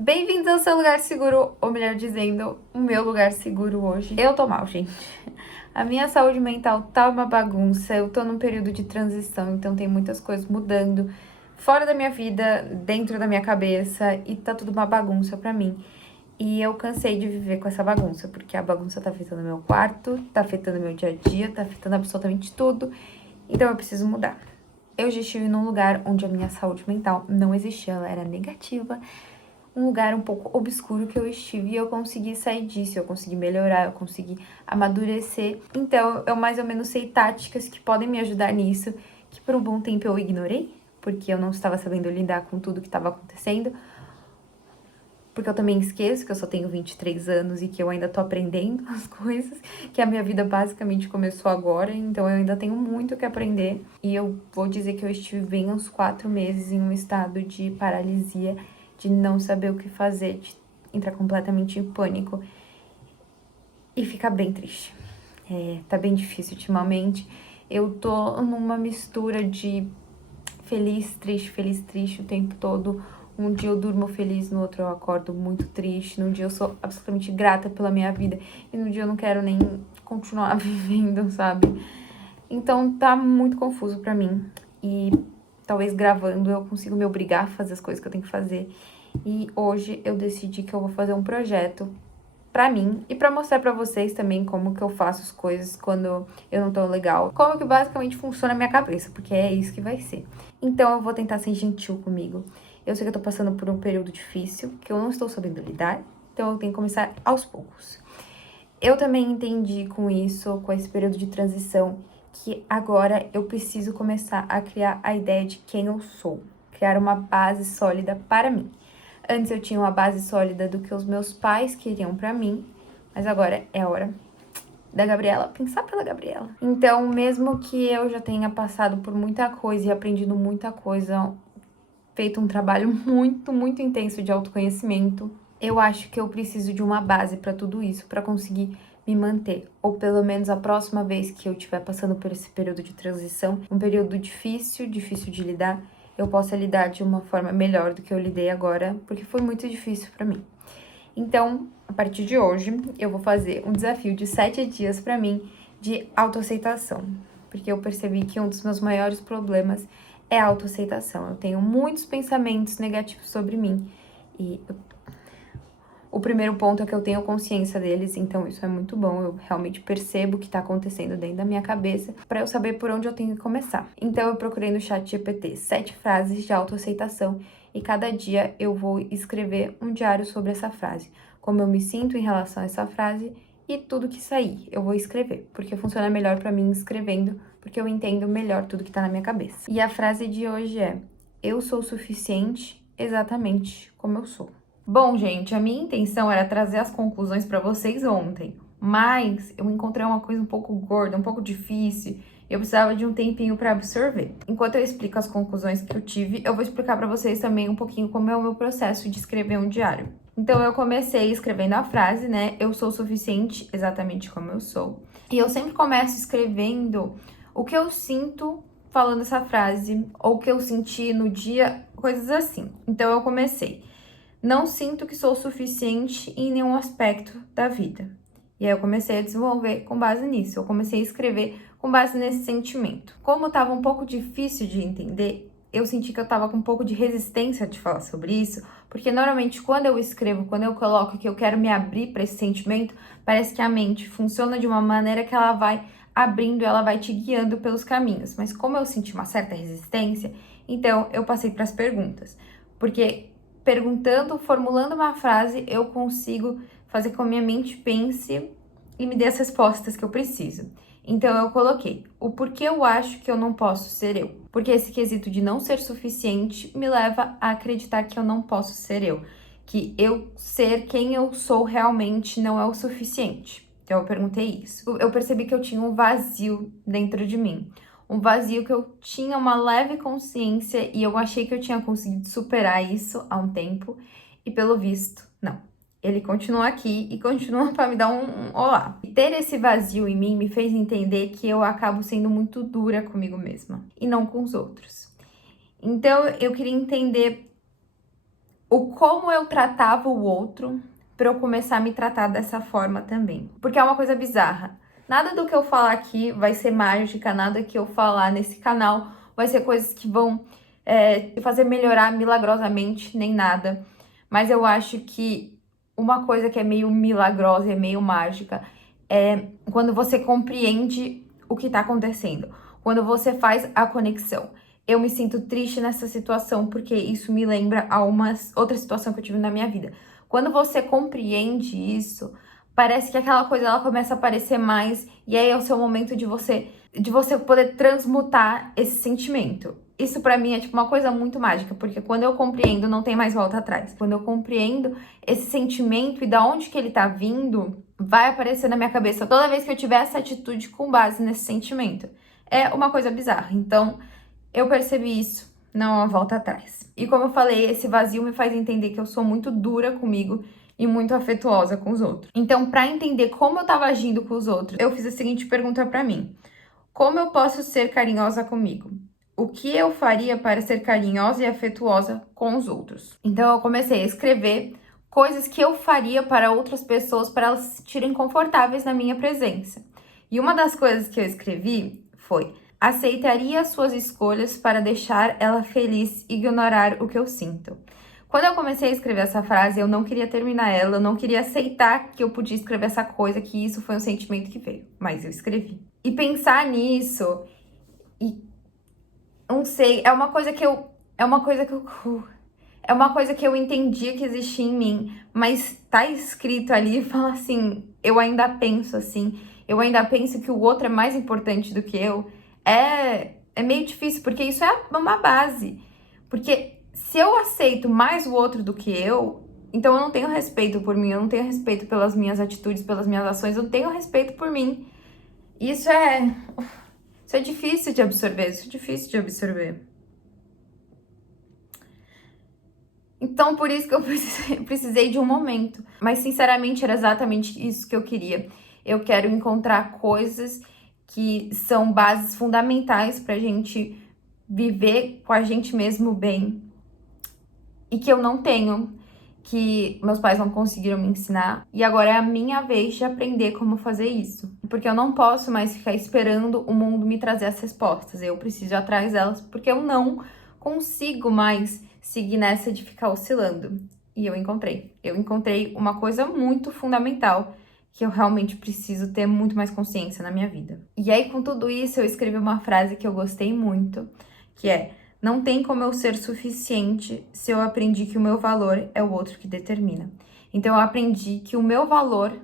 Bem-vindos ao seu lugar seguro, ou melhor dizendo, o meu lugar seguro hoje. Eu tô mal, gente. A minha saúde mental tá uma bagunça, eu tô num período de transição, então tem muitas coisas mudando fora da minha vida, dentro da minha cabeça, e tá tudo uma bagunça pra mim. E eu cansei de viver com essa bagunça, porque a bagunça tá afetando meu quarto, tá afetando meu dia a dia, tá afetando absolutamente tudo, então eu preciso mudar. Eu já estive num lugar onde a minha saúde mental não existia, ela era negativa, um lugar um pouco obscuro que eu estive e eu consegui sair disso, eu consegui melhorar, eu consegui amadurecer. Então, eu mais ou menos sei táticas que podem me ajudar nisso, que por um bom tempo eu ignorei, porque eu não estava sabendo lidar com tudo que estava acontecendo, porque eu também esqueço que eu só tenho 23 anos e que eu ainda tô aprendendo as coisas, que a minha vida basicamente começou agora, então eu ainda tenho muito que aprender. E eu vou dizer que eu estive bem uns 4 meses em um estado de paralisia, de não saber o que fazer, de entrar completamente em pânico e ficar bem triste. Tá bem difícil ultimamente. Eu tô numa mistura de feliz, triste o tempo todo. Um dia eu durmo feliz, no outro eu acordo muito triste. Num dia eu sou absolutamente grata pela minha vida e no dia eu não quero nem continuar vivendo, sabe? Então tá muito confuso pra mim. E talvez gravando eu consigo me obrigar a fazer as coisas que eu tenho que fazer. E hoje eu decidi que eu vou fazer um projeto pra mim e pra mostrar pra vocês também como que eu faço as coisas quando eu não tô legal. Como que basicamente funciona a minha cabeça, porque é isso que vai ser. Então eu vou tentar ser gentil comigo. Eu sei que eu tô passando por um período difícil, que eu não estou sabendo lidar, então eu tenho que começar aos poucos. Eu também entendi com isso, com esse período de transição, que agora eu preciso começar a criar a ideia de quem eu sou, criar uma base sólida para mim. Antes eu tinha uma base sólida do que os meus pais queriam pra mim, mas agora é a hora da Gabriela pensar pela Gabriela. Então, mesmo que eu já tenha passado por muita coisa e aprendido muita coisa, feito um trabalho muito intenso de autoconhecimento, eu acho que eu preciso de uma base pra tudo isso, pra conseguir me manter, ou pelo menos a próxima vez que eu estiver passando por esse período de transição, um período difícil de lidar, eu possa lidar de uma forma melhor do que eu lidei agora, porque foi muito difícil pra mim. Então, a partir de hoje, eu vou fazer um desafio de 7 dias pra mim de autoaceitação, porque eu percebi que um dos meus maiores problemas é a autoaceitação. Eu tenho muitos pensamentos negativos sobre mim e o primeiro ponto é que eu tenho consciência deles, então isso é muito bom. Eu realmente percebo o que tá acontecendo dentro da minha cabeça para eu saber por onde eu tenho que começar. Então eu procurei no chat GPT 7 frases de autoaceitação e cada dia eu vou escrever um diário sobre essa frase, como eu me sinto em relação a essa frase e tudo que sair eu vou escrever, porque funciona melhor para mim escrevendo, porque eu entendo melhor tudo que tá na minha cabeça. E a frase de hoje é: eu sou o suficiente exatamente como eu sou. Bom, gente, a minha intenção era trazer as conclusões para vocês ontem, mas eu encontrei uma coisa um pouco gorda, um pouco difícil, e eu precisava de um tempinho para absorver. Enquanto eu explico as conclusões que eu tive, eu vou explicar para vocês também um pouquinho como é o meu processo de escrever um diário. Então, eu comecei escrevendo a frase, né? Eu sou o suficiente exatamente como eu sou. E eu sempre começo escrevendo o que eu sinto falando essa frase, ou o que eu senti no dia, coisas assim. Então, eu comecei: não sinto que sou suficiente em nenhum aspecto da vida. E aí eu comecei a desenvolver com base nisso. Eu comecei a escrever com base nesse sentimento. Como estava um pouco difícil de entender, eu senti que eu estava com um pouco de resistência de falar sobre isso, porque normalmente quando eu escrevo, quando eu coloco que eu quero me abrir para esse sentimento, parece que a mente funciona de uma maneira que ela vai abrindo, ela vai te guiando pelos caminhos. Mas como eu senti uma certa resistência, então eu passei para as perguntas. Porque perguntando, formulando uma frase, eu consigo fazer com que a minha mente pense e me dê as respostas que eu preciso. Então eu coloquei o porquê eu acho que eu não posso ser eu. Porque esse quesito de não ser suficiente me leva a acreditar que eu não posso ser eu. Que eu ser quem eu sou realmente não é o suficiente. Então eu perguntei isso. Eu percebi que eu tinha um vazio dentro de mim. Um vazio que eu tinha uma leve consciência e eu achei que eu tinha conseguido superar isso há um tempo e pelo visto, não. Ele continua aqui e continua para me dar um olá. E ter esse vazio em mim me fez entender que eu acabo sendo muito dura comigo mesma e não com os outros. Então eu queria entender o como eu tratava o outro para eu começar a me tratar dessa forma também. Porque é uma coisa bizarra. Nada do que eu falar aqui vai ser mágica, nada que eu falar nesse canal vai ser coisas que vão te fazer melhorar milagrosamente, nem nada. Mas eu acho que uma coisa que é meio milagrosa e é meio mágica é quando você compreende o que tá acontecendo, quando você faz a conexão. Eu me sinto triste nessa situação porque isso me lembra a uma outra situação que eu tive na minha vida. Quando você compreende isso, parece que aquela coisa ela começa a aparecer mais e aí é o seu momento de você poder transmutar esse sentimento. Isso pra mim é tipo uma coisa muito mágica, porque quando eu compreendo, não tem mais volta atrás. Quando eu compreendo esse sentimento e da onde que ele tá vindo, vai aparecer na minha cabeça toda vez que eu tiver essa atitude com base nesse sentimento. É uma coisa bizarra. Então, eu percebi isso, não há volta atrás. E como eu falei, esse vazio me faz entender que eu sou muito dura comigo e muito afetuosa com os outros. Então, para entender como eu tava agindo com os outros, eu fiz a seguinte pergunta para mim: como eu posso ser carinhosa comigo? O que eu faria para ser carinhosa e afetuosa com os outros? Então, eu comecei a escrever coisas que eu faria para outras pessoas para elas se sentirem confortáveis na minha presença. E uma das coisas que eu escrevi foi: aceitaria as suas escolhas para deixar ela feliz e ignorar o que eu sinto. Quando eu comecei a escrever essa frase, eu não queria terminar ela, eu não queria aceitar que eu podia escrever essa coisa, que isso foi um sentimento que veio, mas eu escrevi. E pensar nisso, e não sei, é uma coisa que eu entendia que existia em mim, mas tá escrito ali e fala assim, eu ainda penso que o outro é mais importante do que eu. É meio difícil, porque isso é uma base. Porque se eu aceito mais o outro do que eu, então eu não tenho respeito por mim, eu não tenho respeito pelas minhas atitudes, pelas minhas ações, eu não tenho respeito por mim. Isso é difícil de absorver, isso é difícil de absorver. Então, por isso que eu precisei de um momento. Mas, sinceramente, era exatamente isso que eu queria. Eu quero encontrar coisas que são bases fundamentais pra gente viver com a gente mesmo bem e que eu não tenho, que meus pais não conseguiram me ensinar. E agora é a minha vez de aprender como fazer isso. Porque eu não posso mais ficar esperando o mundo me trazer as respostas. Eu preciso ir atrás delas, porque eu não consigo mais seguir nessa de ficar oscilando. E eu encontrei. Eu encontrei uma coisa muito fundamental que eu realmente preciso ter muito mais consciência na minha vida. E aí, com tudo isso, eu escrevi uma frase que eu gostei muito, que é: não tem como eu ser suficiente se eu aprendi que o meu valor é o outro que determina. Então, eu aprendi que o meu valor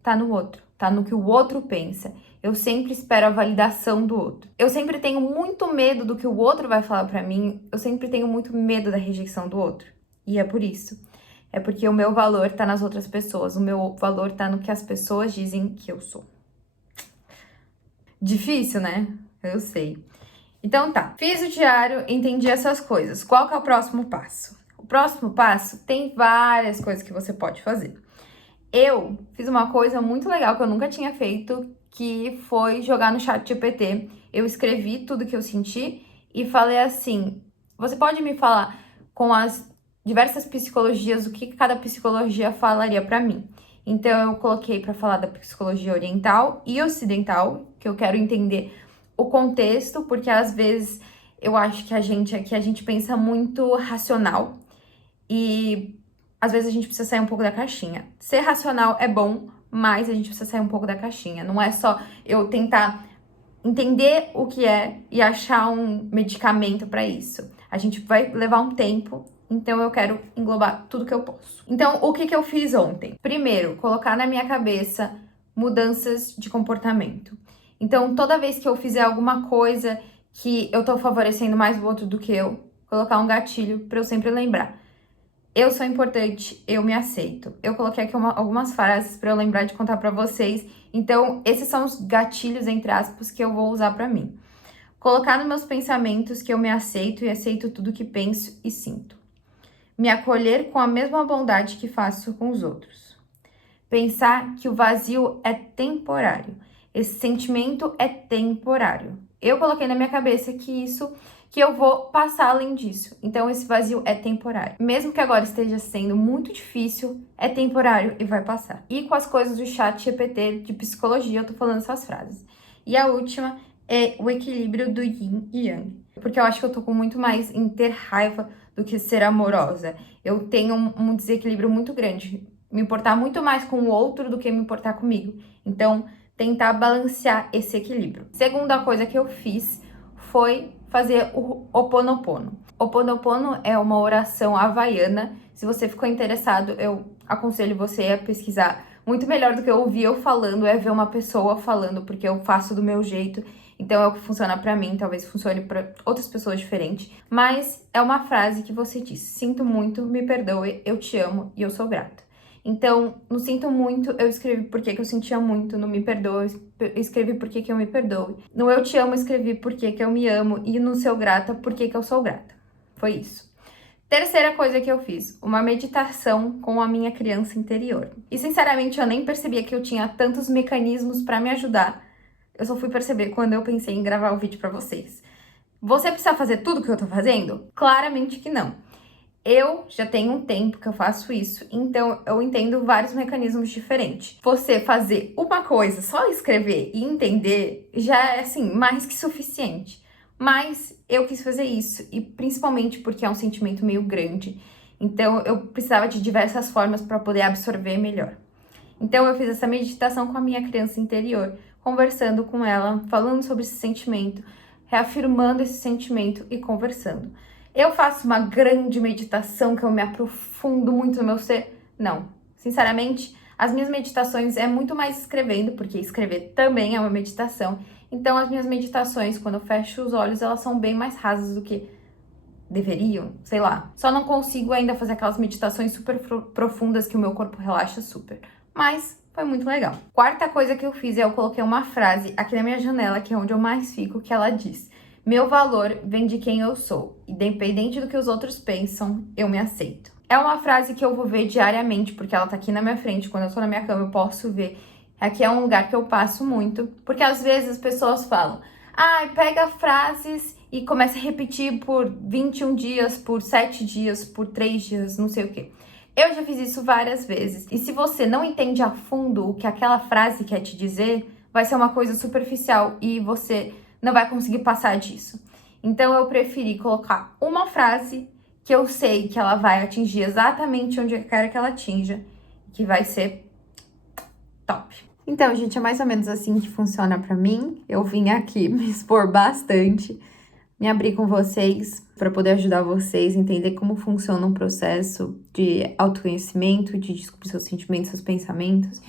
tá no outro, tá no que o outro pensa. Eu sempre espero a validação do outro. Eu sempre tenho muito medo do que o outro vai falar pra mim. Eu sempre tenho muito medo da rejeição do outro. E é por isso. É porque o meu valor tá nas outras pessoas. O meu valor tá no que as pessoas dizem que eu sou. Difícil, né? Eu sei. Então tá, fiz o diário, entendi essas coisas. Qual que é o próximo passo? O próximo passo tem várias coisas que você pode fazer. Eu fiz uma coisa muito legal que eu nunca tinha feito, que foi jogar no chat GPT. Eu escrevi tudo que eu senti e falei assim: você pode me falar com as diversas psicologias, o que cada psicologia falaria pra mim? Então eu coloquei pra falar da psicologia oriental e ocidental, que eu quero entender o contexto, porque às vezes eu acho que a gente pensa muito racional e às vezes a gente precisa sair um pouco da caixinha. Ser racional é bom, mas a gente precisa sair um pouco da caixinha. Não é só eu tentar entender o que é e achar um medicamento para isso. A gente vai levar um tempo, então eu quero englobar tudo que eu posso. Então, o que eu fiz ontem? Primeiro, colocar na minha cabeça mudanças de comportamento. Então, toda vez que eu fizer alguma coisa que eu tô favorecendo mais o outro do que eu, colocar um gatilho para eu sempre lembrar: eu sou importante, eu me aceito. Eu coloquei aqui algumas frases para eu lembrar de contar para vocês. Então, esses são os gatilhos, entre aspas, que eu vou usar para mim. Colocar nos meus pensamentos que eu me aceito e aceito tudo que penso e sinto. Me acolher com a mesma bondade que faço com os outros. Pensar que o vazio é temporário. Esse sentimento é temporário. Eu coloquei na minha cabeça que isso que eu vou passar além disso. Então, esse vazio é temporário. Mesmo que agora esteja sendo muito difícil, é temporário e vai passar. E com as coisas do chat GPT de psicologia, eu tô falando essas frases. E a última é o equilíbrio do yin e yang. Porque eu acho que eu tô com muito mais em ter raiva do que ser amorosa. Eu tenho um desequilíbrio muito grande. Me importar muito mais com o outro do que me importar comigo. Então, tentar balancear esse equilíbrio. Segunda coisa que eu fiz foi fazer o Ho'oponopono. Ho'oponopono é uma oração havaiana. Se você ficou interessado, eu aconselho você a pesquisar. Muito melhor do que eu ouvir eu falando, é ver uma pessoa falando, porque eu faço do meu jeito. Então é o que funciona pra mim, talvez funcione pra outras pessoas diferentes. Mas é uma frase que você diz: sinto muito, me perdoe, eu te amo e eu sou grata. Então, no sinto muito, eu escrevi porque que eu sentia muito. No me perdoe, eu escrevi porque que eu me perdoe. No eu te amo, eu escrevi porque que eu me amo. E no seu grata, porque que eu sou grata. Foi isso. Terceira coisa que eu fiz, uma meditação com a minha criança interior. E sinceramente, eu nem percebia que eu tinha tantos mecanismos para me ajudar. Eu só fui perceber quando eu pensei em gravar o vídeo para vocês. Você precisa fazer tudo que eu tô fazendo? Claramente que não. Eu já tenho um tempo que eu faço isso, então eu entendo vários mecanismos diferentes. Você fazer uma coisa, só escrever e entender, já é, assim, mais que suficiente. Mas eu quis fazer isso, e principalmente porque é um sentimento meio grande. Então eu precisava de diversas formas para poder absorver melhor. Então eu fiz essa meditação com a minha criança interior, conversando com ela, falando sobre esse sentimento, reafirmando esse sentimento e conversando. Eu faço uma grande meditação que eu me aprofundo muito no meu ser? Não. Sinceramente, as minhas meditações é muito mais escrevendo, porque escrever também é uma meditação. Então, as minhas meditações, quando eu fecho os olhos, elas são bem mais rasas do que deveriam, sei lá. Só não consigo ainda fazer aquelas meditações super profundas que o meu corpo relaxa super. Mas foi muito legal. Quarta coisa que eu fiz é eu coloquei uma frase aqui na minha janela, que é onde eu mais fico, que ela diz: meu valor vem de quem eu sou, independente do que os outros pensam, eu me aceito. É uma frase que eu vou ver diariamente, porque ela tá aqui na minha frente, quando eu tô na minha cama eu posso ver. Aqui é um lugar que eu passo muito, porque às vezes as pessoas falam: pega frases e começa a repetir por 21 dias, por 7 dias, por 3 dias, não sei o quê. Eu já fiz isso várias vezes. E se você não entende a fundo o que aquela frase quer te dizer, vai ser uma coisa superficial e você não vai conseguir passar disso. Então eu preferi colocar uma frase que eu sei que ela vai atingir exatamente onde eu quero que ela atinja, que vai ser top. Então, gente, é mais ou menos assim que funciona pra mim. Eu vim aqui me expor bastante, me abrir com vocês para poder ajudar vocês a entender como funciona um processo de autoconhecimento, de descobrir seus sentimentos, seus pensamentos.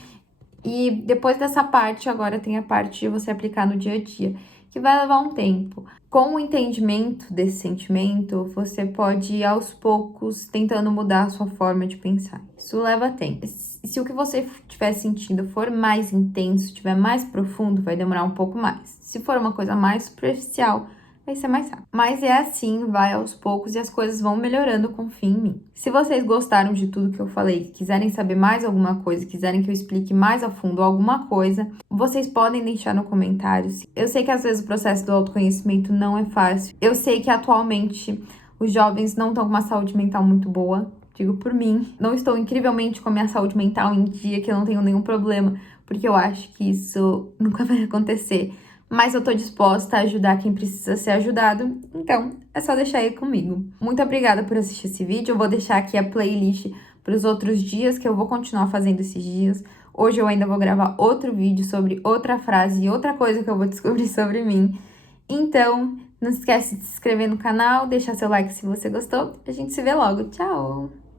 E depois dessa parte, agora tem a parte de você aplicar no dia a dia, que vai levar um tempo. Com o entendimento desse sentimento, você pode ir aos poucos tentando mudar a sua forma de pensar. Isso leva tempo. Se o que você estiver sentindo for mais intenso, estiver mais profundo, vai demorar um pouco mais. Se for uma coisa mais superficial, vai ser mais rápido. Mas é assim, vai aos poucos e as coisas vão melhorando, confia em mim. Se vocês gostaram de tudo que eu falei, quiserem saber mais alguma coisa, quiserem que eu explique mais a fundo alguma coisa, vocês podem deixar no comentários. Eu sei que às vezes o processo do autoconhecimento não é fácil. Eu sei que atualmente os jovens não estão com uma saúde mental muito boa. Digo por mim, não estou incrivelmente com a minha saúde mental em dia, que eu não tenho nenhum problema, porque eu acho que isso nunca vai acontecer. Mas eu tô disposta a ajudar quem precisa ser ajudado, então é só deixar aí comigo. Muito obrigada por assistir esse vídeo, eu vou deixar aqui a playlist para os outros dias, que eu vou continuar fazendo esses dias. Hoje eu ainda vou gravar outro vídeo sobre outra frase e outra coisa que eu vou descobrir sobre mim. Então, não esquece de se inscrever no canal, deixar seu like se você gostou. A gente se vê logo. Tchau!